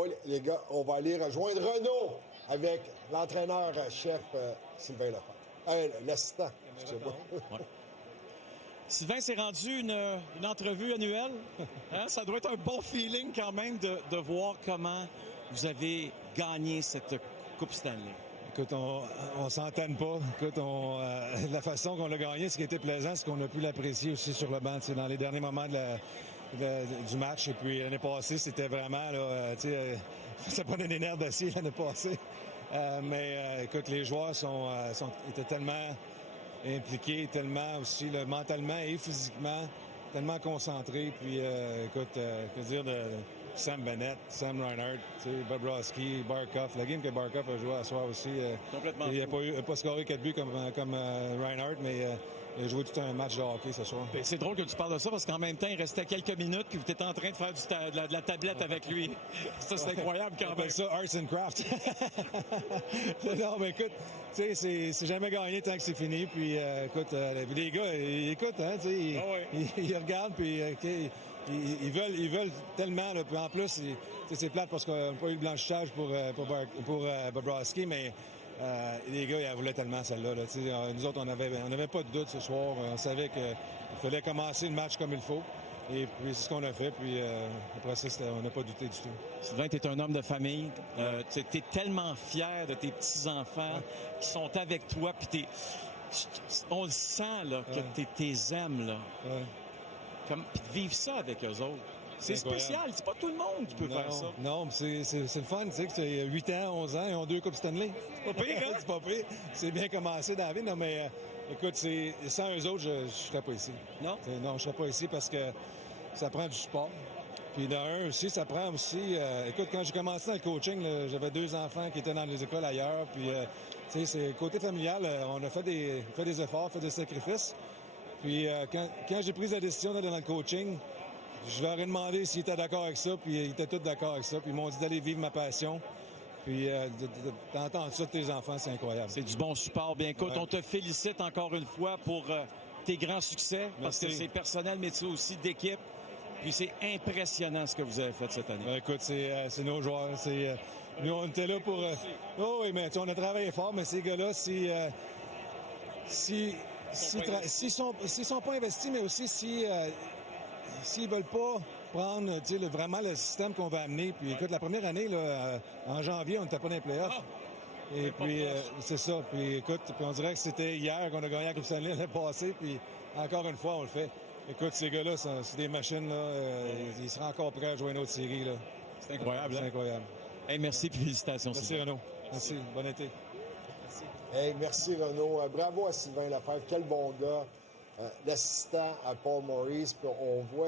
Oh, les gars, on va aller rejoindre Renaud avec l'entraîneur-chef Sylvain Lefebvre. L'assistant, excusez-moi. Ouais. Sylvain, c'est rendu une entrevue annuelle. Hein? Ça doit être un bon feeling quand même de voir comment vous avez gagné cette Coupe Stanley. Écoute, on s'entenne pas. Écoute, la façon qu'on l'a gagné, ce qui était plaisant, c'est qu'on a pu l'apprécier aussi sur le banc, dans les derniers moments du match. Et puis l'année passée, c'était vraiment, là, ça prenait des nerfs d'acier l'année passée. Mais écoute, les joueurs étaient tellement impliqués, tellement aussi mentalement et physiquement, tellement concentrés. Puis écoute, que dire de Sam Bennett, Sam Reinhart, Bobrovsky, Barkov. La game que Barkov a joué à soir aussi. Complètement. Il n'a pas scoré 4 buts comme Reinhart, mais il a joué tout un match de hockey ce soir. C'est drôle que tu parles de ça parce qu'en même temps, il restait quelques minutes puis vous étiez en train de faire de la tablette avec lui. Ça, c'est incroyable quand même. Ça, arts and craft. Non, mais écoute, tu sais, c'est jamais gagné tant que c'est fini. Puis, écoute, les gars, ils écoutent, hein, tu sais, ils regardent, puis ils veulent tellement. Là, puis en plus, c'est plate parce qu'on n'a pas eu le blanchissage pour Bobrovsky, mais les gars, ils voulaient tellement celle-là. Là, nous autres, on n'avait pas de doute ce soir. On savait qu'il fallait commencer le match comme il faut. Et puis, c'est ce qu'on a fait. Puis, après ça, on n'a pas douté du tout. Sylvain, tu es un homme de famille. Tu es tellement fier de tes petits-enfants qui sont avec toi. Puis on le sent là, que tu les aimes. Là. Puis de vivre ça avec eux autres. C'est spécial. C'est pas tout le monde qui peut faire ça. Non, mais c'est le fun. Tu sais, que c'est 8 ans, 11 ans, ils ont 2 Coupes Stanley. C'est pas pire, hein? C'est pas pire. C'est bien commencé, David. Non, mais écoute, sans eux autres, je ne serais pas ici. Non? Non, je serais pas ici parce que ça prend du sport. Puis d'un aussi, ça prend aussi... écoute, quand j'ai commencé dans le coaching, là, j'avais 2 enfants qui étaient dans les écoles ailleurs. Puis, tu sais, c'est côté familial. On a fait des efforts, fait des sacrifices. Puis quand j'ai pris la décision d'aller dans le coaching, je leur ai demandé s'ils étaient d'accord avec ça, puis ils étaient tous d'accord avec ça. Puis ils m'ont dit d'aller vivre ma passion. Puis d'entendre ça de tes enfants, c'est incroyable. C'est du bon support. Bien, écoute, on te félicite encore une fois pour tes grands succès. Merci. Parce que c'est personnel, mais c'est aussi d'équipe. Puis c'est impressionnant ce que vous avez fait cette année. Ben, écoute, c'est nos joueurs. Nous, on était là pour... Oh oui, mais on a travaillé fort, mais ces gars-là, s'ils sont pas investis, mais aussi s'ils veulent pas prendre vraiment le système qu'on va amener. Puis écoute, la première année, là, en janvier, on n'était pas dans les playoffs. Et puis, c'est ça. Puis écoute, on dirait que c'était hier qu'on a gagné la Coupe Stanley l'année passée. Puis encore une fois, on le fait. Écoute, ces gars-là, c'est des machines. Là, ils seront encore prêts à jouer une autre série. Là. C'est incroyable. C'est incroyable. Hey, merci et félicitations. Merci, Sylvain. Renaud. Merci. Bon été. Merci. Hey, merci, Renaud. Bravo à Sylvain Lefebvre. Quel bon gars. L'assistant à Paul Maurice. Puis on voit